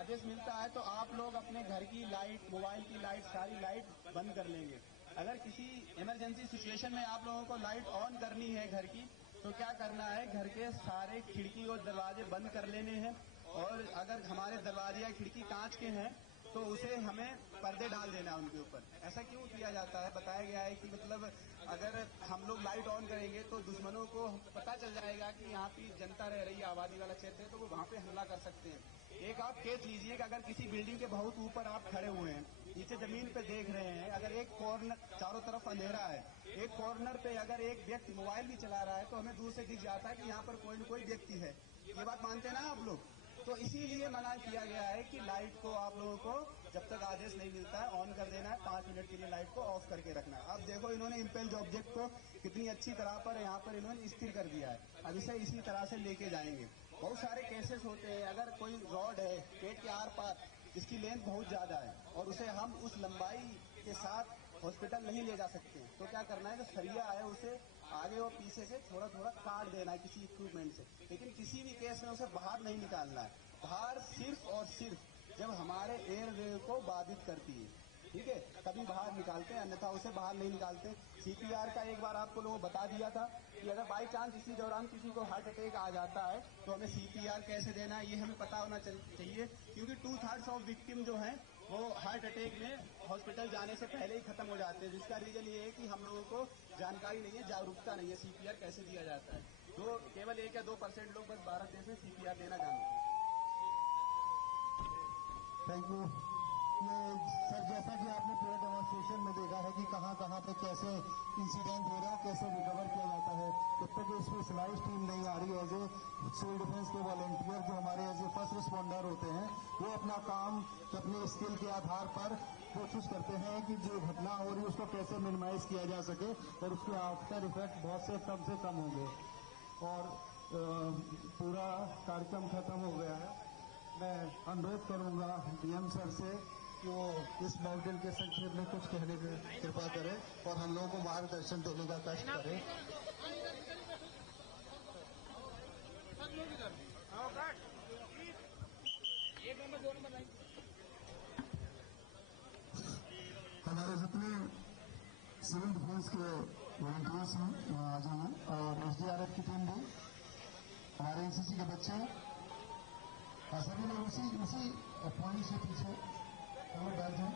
आदेश मिलता है तो आप लोग अपने घर की लाइट, मोबाइल की लाइट, सारी लाइट बंद कर लेंगे। अगर किसी इमरजेंसी सिचुएशन में आप लोगों को लाइट ऑन करनी है घर की, तो क्या करना है, घर के सारे खिड़की और दरवाजे बंद कर लेने हैं। और अगर हमारे दरवाजे या खिड़की कांच के हैं तो उसे हमें पर्दे डाल देना उनके ऊपर। ऐसा क्यों किया जाता है, बताया गया है कि मतलब अगर हम लोग लाइट ऑन करेंगे तो दुश्मनों को पता चल जाएगा कि यहाँ की जनता रह रही है, आबादी वाला क्षेत्र है, तो वो वहाँ पे हमला कर सकते हैं। एक आप केस लीजिए कि अगर किसी बिल्डिंग के बहुत ऊपर आप खड़े हुए हैं, नीचे जमीन पे देख रहे हैं, अगर एक कॉर्नर, चारों तरफ अंधेरा है, एक कॉर्नर पे अगर एक व्यक्ति मोबाइल भी चला रहा है तो हमें दूर से दिख जाता है कि यहाँ पर कोई न कोई व्यक्ति है। ये बात मानते हैं ना आप लोग? तो इसीलिए मना किया गया है कि लाइट को आप लोगों को जब तक आदेश नहीं मिलता है ऑन कर देना है, 5 मिनट के लिए लाइट को ऑफ करके रखना है। अब देखो इन्होंने इम्पेल्ड ऑब्जेक्ट को कितनी अच्छी तरह पर यहाँ पर इन्होंने स्थिर कर दिया है। अब इसे इसी तरह से लेके जाएंगे। बहुत सारे केसेस होते हैं, अगर कोई रॉड है पेट के आर पार जिसकी लेंथ बहुत ज्यादा है और उसे हम उस लंबाई के साथ हॉस्पिटल नहीं ले जा सकते, तो क्या करना है, जो सरिया है उसे आगे और पीछे से थोड़ा थोड़ा काट देना है किसी इक्विपमेंट से। लेकिन किसी भी केस में उसे बाहर नहीं निकालना है। बाहर सिर्फ और सिर्फ जब हमारे एयरवे को बाधित करती है, ठीक है, तभी बाहर निकालते हैं, अन्यथा उसे बाहर नहीं निकालते। सीपीआर का एक बार आपको लोगों को बता दिया था कि अगर बाई चांस इसी दौरान किसी को हार्ट अटैक आ जाता है तो हमें सीपीआर कैसे देना है ये हमें पता होना चाहिए, क्योंकि 2/3 ऑफ विक्टिम जो हैं वो हार्ट अटैक में हॉस्पिटल जाने से पहले ही खत्म हो जाते हैं। जिसका रीजन ये है कि हम लोगों को जानकारी नहीं है, जागरूकता नहीं है सीपीआर कैसे दिया जाता है। तो केवल 1 या 2% लोग बस भारत देश में सीपीआर देना जानते हैं। Thank you. ये सर, जैसा कि आपने पूरे डेमोन्स्ट्रेशन में देखा है कि कहाँ कहाँ पे कैसे इंसिडेंट हो रहा है, कैसे रिकवर किया जाता है। जब तक इस स्पेशलाइज्ड टीम नहीं आ रही, एज ए सिविल डिफेंस के वॉलंटियर जो हमारे एज ए फर्स्ट रिस्पॉन्डर होते हैं, वो अपना काम अपनी स्किल के आधार पर कोशिश करते हैं कि जो घटना हो रही है उसको कैसे मिनिमाइज किया जा सके और उसके आफ्टर इफेक्ट बहुत से कम होंगे। और पूरा कार्यक्रम खत्म हो गया है। मैं अनुरोध करूंगा डीएम सर से कि वो इस मॉडल के संक्षेप में कुछ कहने की कृपा करें और हम लोगों को मार्गदर्शन देने का कष्ट करें। हमारे जितने सिविल डिफेंस के वॉलंटियर्स हैं वहाँ आ जाना, और एसडीआरएफ की टीम भी, हमारे एनसीसी के बच्चे, सभी लोग उसी पॉइंट से पीछे हम लोग बैठ जाए।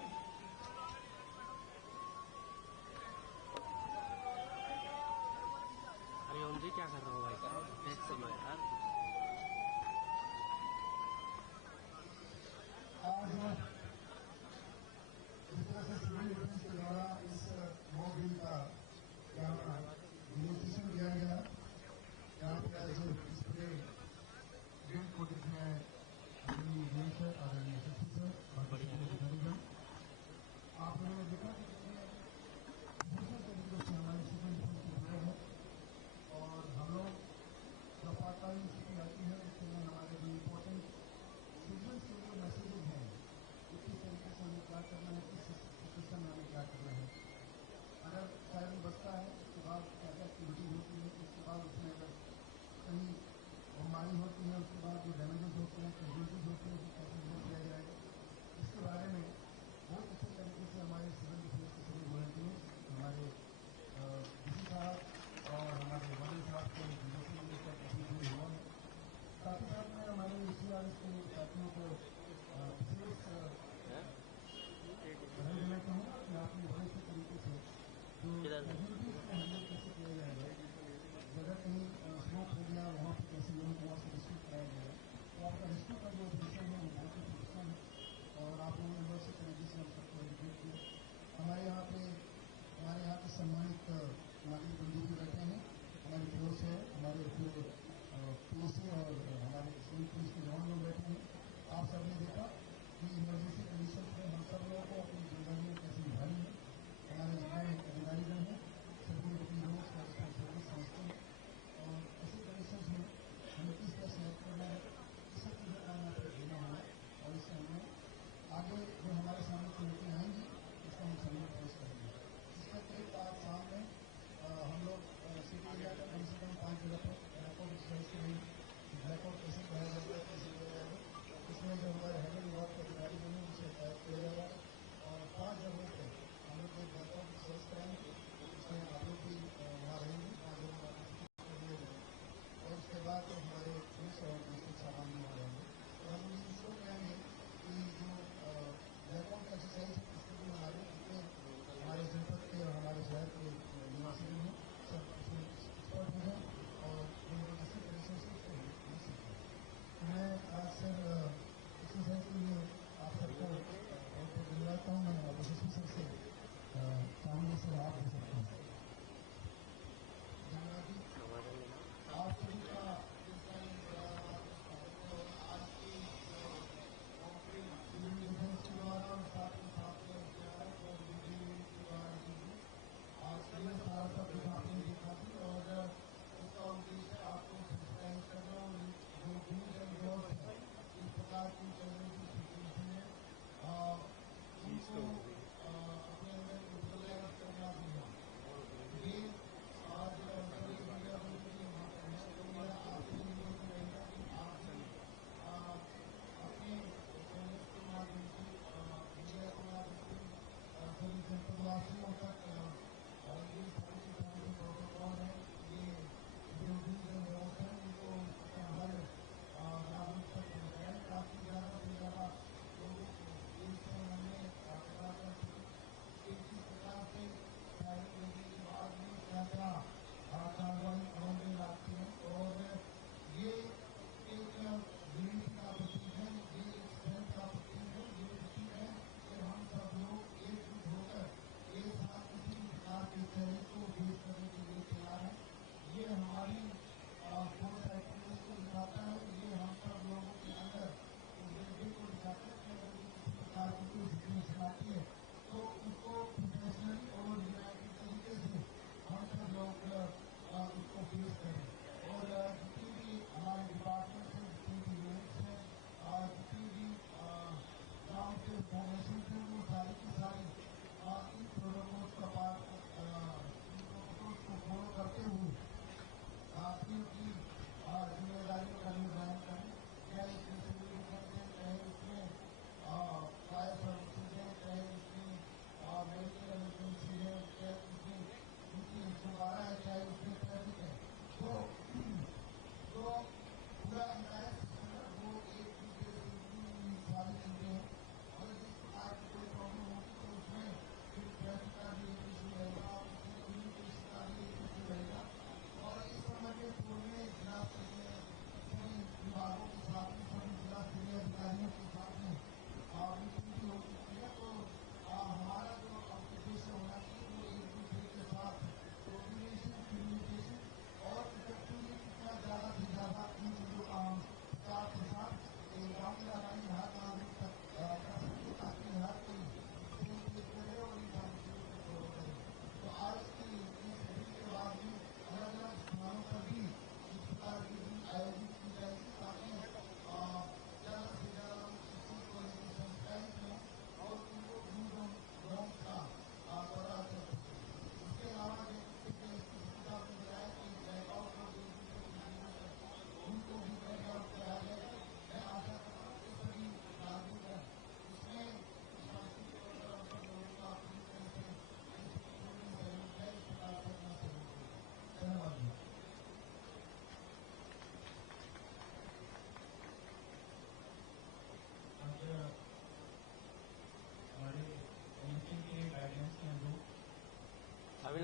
अरे ओम जी क्या कर रहे हो भाई, एक समय यार। आज जिस तरह से सिविल डिफेंस के द्वारा इस मॉक का डिमोन्स्ट्रेशन किया गया, यहाँ पे आज डिस्प्ले ग्रेड को दिखाया है आदरणीय सर, आदरणीय सचिव सर, अधिकारीगण, आप लोगों ने देखा कि दूसरे तरीके से हमारे सिविल डिफेंस की जुड़े हैं। और हम लोग जो आपातकालीन स्थिति आती है उसके लिए हमारे जो इम्पोर्टेंट सिटीजन्स के जो मैसेजेज हैं, किस तरीके से हमें क्या करना है, किस सिचुएशन में हमें क्या करना है। अगर सायरन बजता है उसके बाद क्या क्या एक्टिविटी होती है, उसके बाद उसमें अगर कहीं बमबारी होती है, उसके बाद जो डैमेजेस होते हैं, कैजुअलिटीज होती है, उसको कैसे डील किया जाएगा, इसके बारे में बहुत अच्छे तरीके से हमारे सिविल डिफेंस के सभी वॉलंटियर्स, हमारे डीसी साहब और हमारे वडल साहब के निर्देशन में इसका काफी दूर हुआ है। साथ ही साथ में हमारे एसडीआरएफ के साथियों को विशेष बधाई देना चाहूँगा कि आपने बड़े अच्छे तरीके से जो कैजुअलिटीज को हैंडल कैसे किया जाएगा, जगह कहीं स्मोक हो गया वहाँ पर कैसे लोगों को वहाँ से रेस्क्यू कराया जाएगा, तो आपका रेस्क्यू का जो ऑपरेशन है वो बहुत ही प्रोफेशनल है और आप लोगों ने बहुत अच्छे तरीके से हम सबको एजुकेट किया। हमारे यहाँ पे सम्मानित नागरिक बंधु भी बैठे हैं, हमारी फोर्स है, हमारे पूरे पीएससी और हमारे सिविल पुलिस के जवान लोग बैठे हैं। आप सबने देखा कि इमरजेंसी कंडीशन में हम सब लोगों को अपनी जिम्मेदारियाँ कैसे निभानी है। हमारे जितने अधिकारीगण हैं सभी अपनी रोज का रिस्पॉन्सिबिलिटी समझते हैं और ऐसे कंडीशन में हमें किस तरह से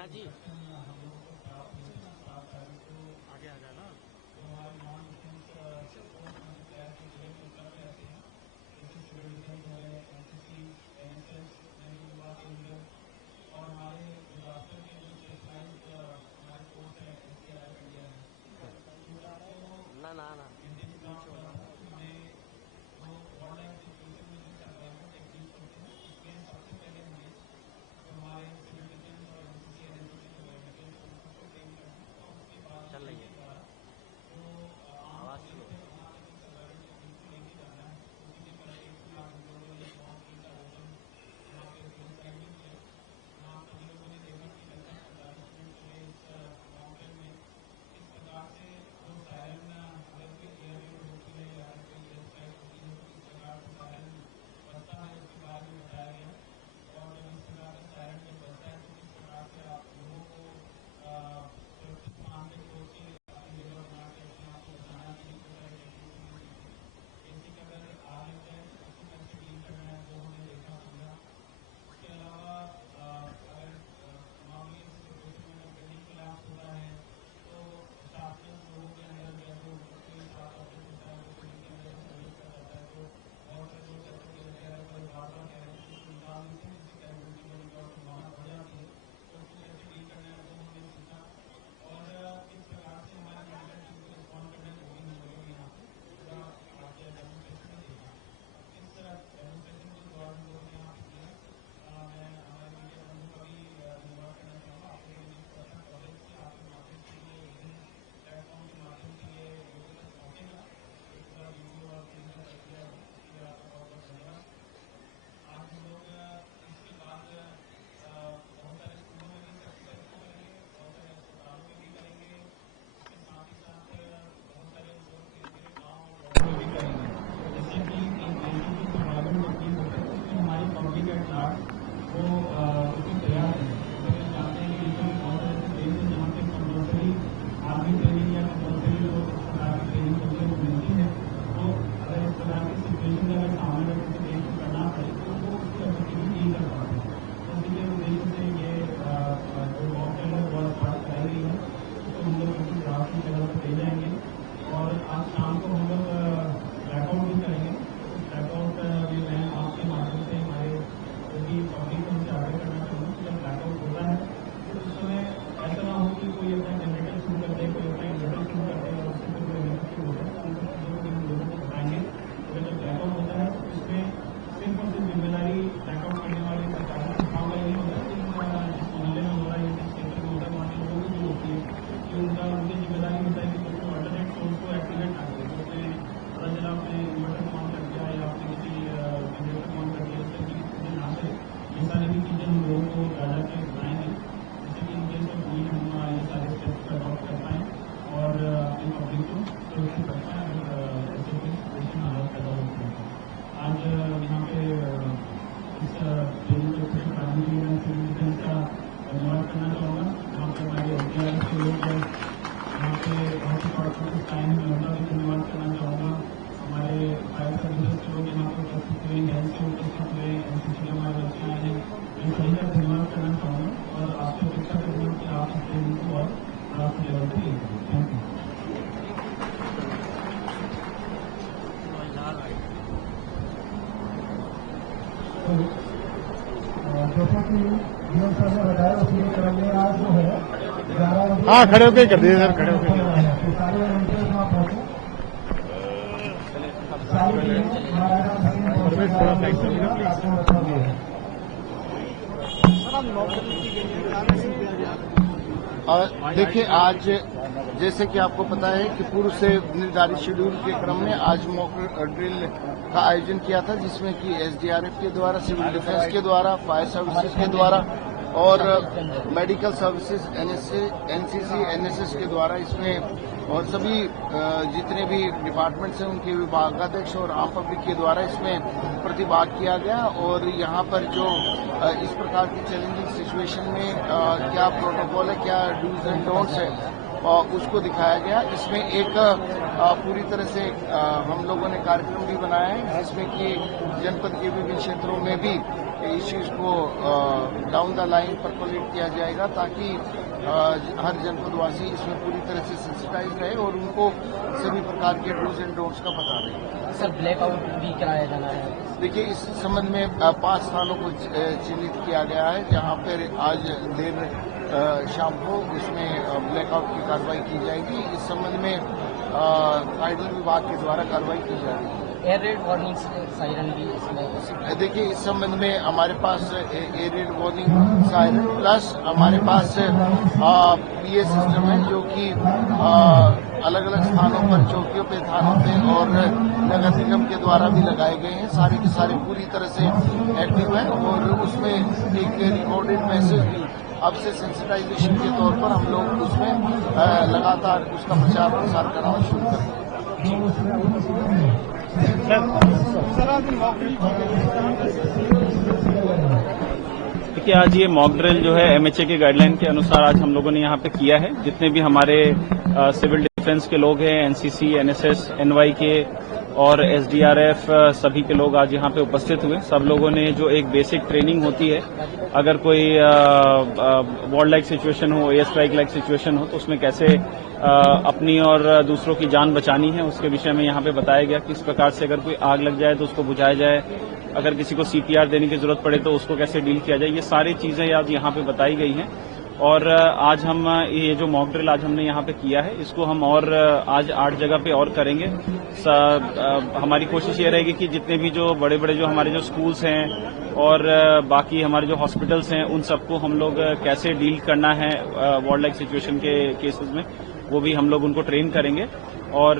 मीना जी आगे आ जाना। और हमारे डिजास्टर के जो स्पेशलाइज्ड हमारे कोर्स है SDRF इंडिया में ना ना ना इंडियन काम कर रहा हूँ। हमें जो ऑनलाइन सिचुएशन में जो सर्वाइवल टेक्निक्स होते हैं उसमें सबसे पहले हमें जो हमारे सिविल डिफेंस और NCC और NSS के वॉलंटियर्स हैं उनको ट्रेन करना और उसके बाद चल रही है जो आवाज स्लो। वहाँ पे जो सर्वाइवल टेक्निक्स लेके जाना है तो किसी तरह के हम लोगों ने फॉर्म की इंस्टॉलेशन वहाँ पे फिर टाइमिंग किया। सभी लोगों ने देखा कि लगभग 45 मिनट चले इस माउंटेन में इस प्रकार से जो सायरन अगर कोई एयरवेव होती है या कोई एयर स्ट्राइक होती है तो इस प्रकार से सायरन बजता है उसके बारे में बताया गया। और जब इस प्रकार से सायरन जब बजता है तो किस प्रकार से आप लोगों को सुरक्षित स्थान पे छोड़ के अपनी जगह बना के अपने आप को बचाना चाहिए। तो सारी टेक्निक एसी का अगर आग लग जाए तो किस तरह से डील करना है वो हमने देखा समझा। इसके अलावा अगर नॉर्मली सिचुएशन में जब बिल्डिंग कोलैप्स होता है तो शासन लोगों के अंदर या जो कोई स्टाफ ऑफिस होता है वो बिल्डिंग के अंदर सर्विस कर जाता है तो बहुत से लोग ऐसे कह रहे हैं बार बार कह रहे हैं कि निकाल देते हैं जिससे कैजुअलिटी बड़ी और संभावना बढ़ जाती है। तो उसको कैसे डील करना है वो हमने सीखा। और इस प्रकार से हमारे मेडिकल टीम को रिस्पॉन्ड करने में भी हम लोगों ने यहाँ पे पूरा आपके डेमोस्ट्रेशन में देखा। इस डेमोस्ट्रेशन के दौरान हम लोगों ने यहाँ पे किया। मैं हमारे मीडिया बंधु का भी धन्यवाद करना चाहूँगा। आप लोगों ने जिस पर्सनल कवरेज से आपके माध्यम से ये विभिन्न प्लेटफॉर्म के माध्यम से ये लोगों तक पहुँचेगा एक पूरा वीडियो और फिल्म का प्रक्रिया है इसके लिए आपका बहुत बहुत धन्यवाद। आज हम लोग इसके बाद बहुत सारे स्कूलों में भी प्रैक्टिकल को करेंगे, बहुत सारे अस्पतालों में भी करेंगे। इसके साथ ही साथ बहुत सारे लोग धीरे धीरे गाँव में भी करेंगे। जैसे कि एक बेसिक जो सर्वाइवल टेक्निक होता है उसमें हमारी पब्लिक एट लार्ज वो उसमें तैयार है। तो जानते हैं कि इसमें बहुत सारे देश है जहाँ पे कंपल्सरी आर्मी ट्रेनिंग या कंपल्सरी जो इस प्रकार की ट्रेनिंग होती है वो मिलती है। तो अगर इस प्रकार की सिचुएशन अगर सामने अगर किसी देश को करना पड़े तो वो उसकी एफेक्टिवली नहीं कर पाते। तो इसी के उद्देश्य से ये जो मॉकड्रिल है वो स्टार्ट कराई गई है। इसको हम लोग उनकी ड्राफ्ट की तरफ ले जाएंगे और आज शाम को हम लोग ब्लैकआउट भी करेंगे। ब्लैकआउट में मैं आपके माध्यम से हमारे जो भी पब्लिक को हमसे आगे करना चाहूँगा कि जब ब्लैकआउट होता है तो उस समय ऐसा ना हो कि कोई अपना जनरेटर शुरू कर दे, कोई अपना इन्वर्टर शुरू कर दे और उससे कोई इलेक्ट्रिसिटी हो जाए। उन सब चीज़ों को हम लोगों को बताएंगे। अगर जब ब्लैकआउट होता है तो इसमें सिर्फ और सिर्फ जिम्मेदारी ब्लैकआउट करने वाले प्रशासन संस्थाओं का नहीं होता है, जिस मोहल्ले में हो रहा है या जिस क्षेत्र में होता है वहाँ के लोगों की भी होती है कि उनकी जिम्मेदारी होता है कि कोई अल्टरनेट सोर्स को एक्टिवेट ना करें। तो उसमें पता चला आपने इन्वर्टर ऑन कर दिया या आपने किसी जनरेटर ऑन कर दिया, इस तरह की चीज़ें ना करें। ये सारी भी चीज़ें हम लोगों को ज़्यादा के बताएंगे जिससे कि इनके से पूरी हम ये सारे स्टेप्स का अडॉप्ट कर पाएँ और अपनी पब्लिक को सुरक्षित कर पाएँ अगर ऐसे कोई सिचुएशन हालत पैदा होती है। आज यहाँ पे इस ट्रेनिंग के ऑफिसर आर्मी के लिए सिविल डिफेंस का धन्यवाद करना चाहूँगा। यहाँ पे हमारे SDRF के लोग हैं, यहाँ पे बहुत ही पार्टनर टाइम है उनका भी धन्यवाद करना चाहूँगा। हमारे फायर सर्विसेज के लोग यहाँ पे उपस्थित हुए, हेल्थ के उपस्थित हुए, NCC के हमारे बच्चे आए हैं, इन सभी का धन्यवाद करना चाहूँगा और आपसे अपेक्षा करूँगा कि आप इस ट्रेनिंग को और राष्ट्र लेवल पर ले जाएं। Thank you. जैसा कि जीवन सर ने बताया उसके क्रम में आज जो है 11 बजे हाँ खड़े होके कर दिए सर, खड़े होके सारे वॉलंटियर्स वहाँ पहुँचे। सारी टीम महाराजा और देखिए आज जैसे कि आपको पता है कि पूर्व से निर्धारित शेड्यूल के क्रम में आज मॉक ड्रिल का आयोजन किया था जिसमें कि SDRF के द्वारा, सिविल डिफेंस के द्वारा, फायर सर्विसेज के द्वारा और मेडिकल सर्विसेज NCC NSS के द्वारा इसमें और सभी जितने भी डिपार्टमेंट्स हैं उनके विभागाध्यक्ष और आम पब्लिक के द्वारा इसमें प्रतिभाग किया गया। और यहाँ पर जो इस प्रकार की चैलेंजिंग सिचुएशन में क्या प्रोटोकॉल है, क्या डूज एंड डोंट्स है उसको दिखाया गया। इसमें एक पूरी तरह से हम लोगों ने कार्यक्रम भी बनाया है जिसमें कि जनपद के विभिन्न क्षेत्रों में भी इस चीज को डाउन द लाइन परकोलेट किया जाएगा ताकि हर जनपदवासी इसमें पूरी तरह से सेंसिटाइज रहे और उनको सभी प्रकार के डूज एंड डोंट्स का पता रहे। सर ब्लैकआउट भी कराया जाना है। देखिए, इस संबंध में 5 स्थानों को चिन्हित किया गया है जहां पर आज देर शाम को उसमें ब्लैकआउट की कार्रवाई की जाएगी। इस संबंध में आईडी विभाग के द्वारा कार्रवाई की जा रही है। एयर रेड वार्निंग सायरन भी इसमें देखिए, इस संबंध में हमारे पास air raid warning siren plus हमारे पास पीए सिस्टम है जो कि अलग अलग स्थानों पर, चौकियों पे, थानों पे और नगर निगम के द्वारा भी लगाए गए हैं। सारे के सारे पूरी तरह से एक्टिव है और उसमें एक रिकॉर्डेड मैसेज भी अब से सेंसिटाइजेशन के तौर पर हम लोग उसमें लगातार उसका प्रचार प्रसार करना शुरू कर देंगे। देखिए, आज ये मॉक ड्रिल जो है एमएचए के गाइडलाइन के अनुसार आज हम लोगों ने यहाँ पे किया है। जितने भी हमारे सिविल डिफेंस के लोग हैं, एनसीसी, एनएसएस, एनवाई के और एसडीआरएफ, सभी के लोग आज यहाँ पे उपस्थित हुए। सब लोगों ने जो एक बेसिक ट्रेनिंग होती है, अगर कोई वॉर लाइक सिचुएशन हो, एयर स्ट्राइक लाइक सिचुएशन हो, तो उसमें कैसे अपनी और दूसरों की जान बचानी है, उसके विषय में यहाँ पे बताया गया। किस प्रकार से अगर कोई आग लग जाए तो उसको बुझाया जाए, अगर किसी को सीपीआर देने की जरूरत पड़े तो उसको कैसे डील किया जाए, ये सारी चीजें आज यहाँ पे बताई गई हैं। और आज हम ये जो मॉक ड्रिल आज हमने यहाँ पे किया है, इसको हम और आज 8 जगह पे और करेंगे। हमारी कोशिश ये रहेगी कि जितने भी जो बड़े बड़े जो हमारे जो स्कूल्स हैं और बाकी हमारे जो हॉस्पिटल्स हैं, उन सबको हम लोग कैसे डील करना है वॉर लाइक सिचुएशन के केसेस में, वो भी हम लोग उनको ट्रेन करेंगे और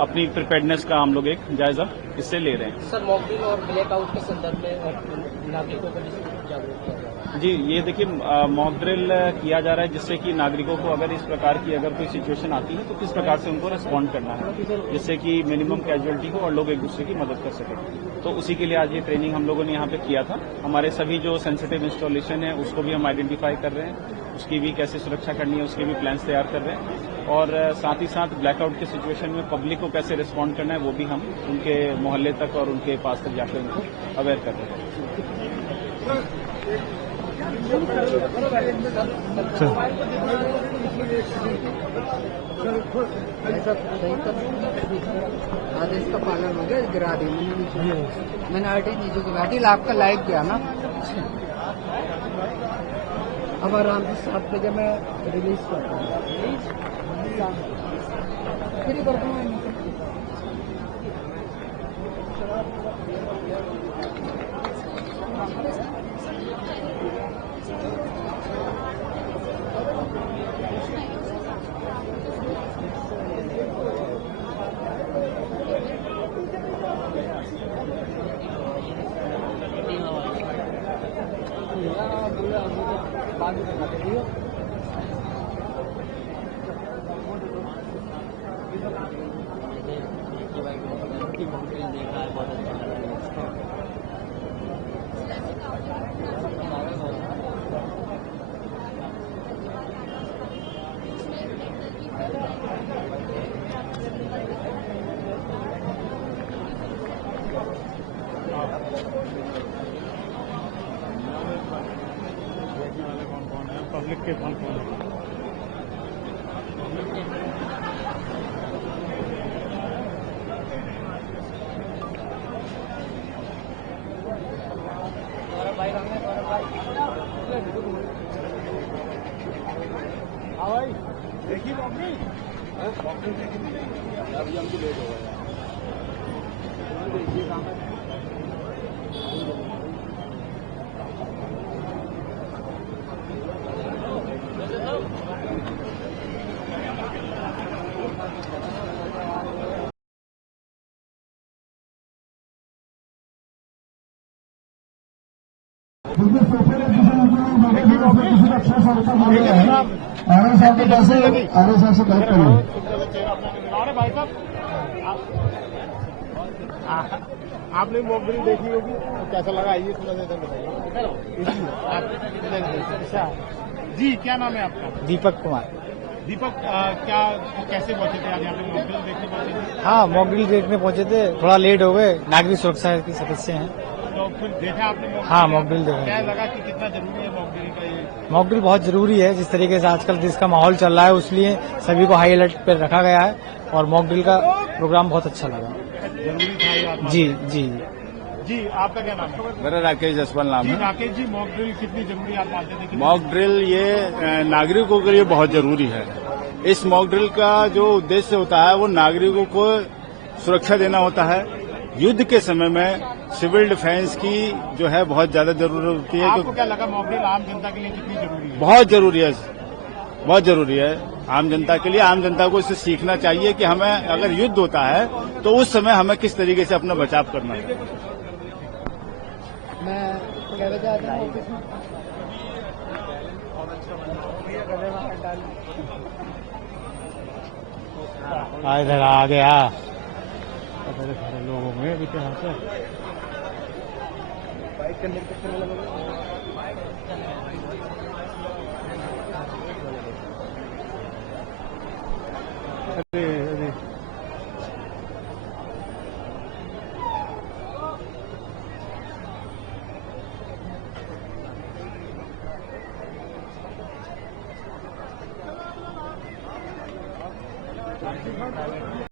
अपनी प्रिपेयर्डनेस का हम लोग एक जायजा इससे ले रहे हैं। सर मॉक ड्रिल और ब्लैकआउट के संदर्भ में नागरिकों को जागरूक किया जा रहा है। जी, ये देखिए, मॉक ड्रिल किया जा रहा है जिससे कि नागरिकों को अगर इस प्रकार की अगर कोई सिचुएशन आती है तो किस प्रकार से उनको रिस्पॉन्ड करना है, जिससे कि मिनिमम कैजुअलिटी हो और लोग एक दूसरे की मदद कर सकें। तो उसी के लिए आज ये ट्रेनिंग हम लोगों ने यहाँ पे किया था। हमारे सभी जो सेंसिटिव इंस्टॉलेशन है उसको भी हम आइडेंटिफाई कर रहे हैं, उसकी भी कैसे सुरक्षा करनी है उसके भी प्लान्स तैयार कर रहे हैं और साथ ही साथ ब्लैकआउट के सिचुएशन में पब्लिक को कैसे रिस्पॉन्ड करना है वो भी हम उनके मोहल्ले तक और उनके पास तक जाकर उनको अवेयर कर रहे हैं। आदेश का पालन हो गया, गिरा दी मैंने आरटी नीचे गिरा दी, आपका लाइव किया ना। अब आराम से 7 बजे मैं रिलीज करता हूँ, फिर करता हूँ। देखा है, बहुत अच्छा लगा। पब्लिक के कौन कौन है? देखिए अभी हमको लेट हो गया। आर साहब के पास आर साहब से बात करो। अरे भाई साहब, आपने मॉक ड्रिल देखी होगी, तो कैसा लगा ये थोड़ा सा इधर बताइए। अच्छा जी, क्या नाम है आपका? दीपक कुमार। दीपक क्या कैसे पहुंचे थे आज यहाँ पे मॉक ड्रिल देखने पहुंचे थे? हाँ मॉक ड्रिल देखने पहुंचे थे, थोड़ा लेट हो गए, नागरिक सुरक्षा के सदस्य हैं। तो फिर देखा आपने मॉक ड्रिल? हाँ मॉक ड्रिल देखा। क्या लगा कि कितना जरूरी है मॉक ड्रिल का ये? मॉक ड्रिल बहुत जरूरी है, जिस तरीके से आजकल देश का माहौल चल रहा है उसलिए सभी को हाई अलर्ट पर रखा गया है और मॉक ड्रिल का प्रोग्राम बहुत अच्छा लगा। जरूरी था ये बात? जी जी जी, आपका क्या नाम है? मेरा राकेश जसवाल नाम जी है। राकेश जी, मॉक ड्रिल कितनी जरूरी आप मानते थे कि? मॉक ड्रिल ये नागरिकों के लिए बहुत जरूरी है। इस मॉक ड्रिल का जो उद्देश्य होता है वो नागरिकों को सुरक्षा देना होता है। युद्ध के समय में सिविल डिफेंस की जो है बहुत ज्यादा जरूरत होती है। आपको क्या लगा मॉक ड्रिल आम जनता के लिए कितनी जरूरी है? बहुत जरूरी है, बहुत जरूरी है आम जनता के लिए। आम जनता को इससे सीखना चाहिए कि हमें अगर युद्ध होता है तो उस समय हमें किस तरीके से अपना बचाव करना है। मैं क्या बजा रहा हूँ ऑफिस में? इधर आ गया सारे लोगों में अभी तो यहाँ से अरे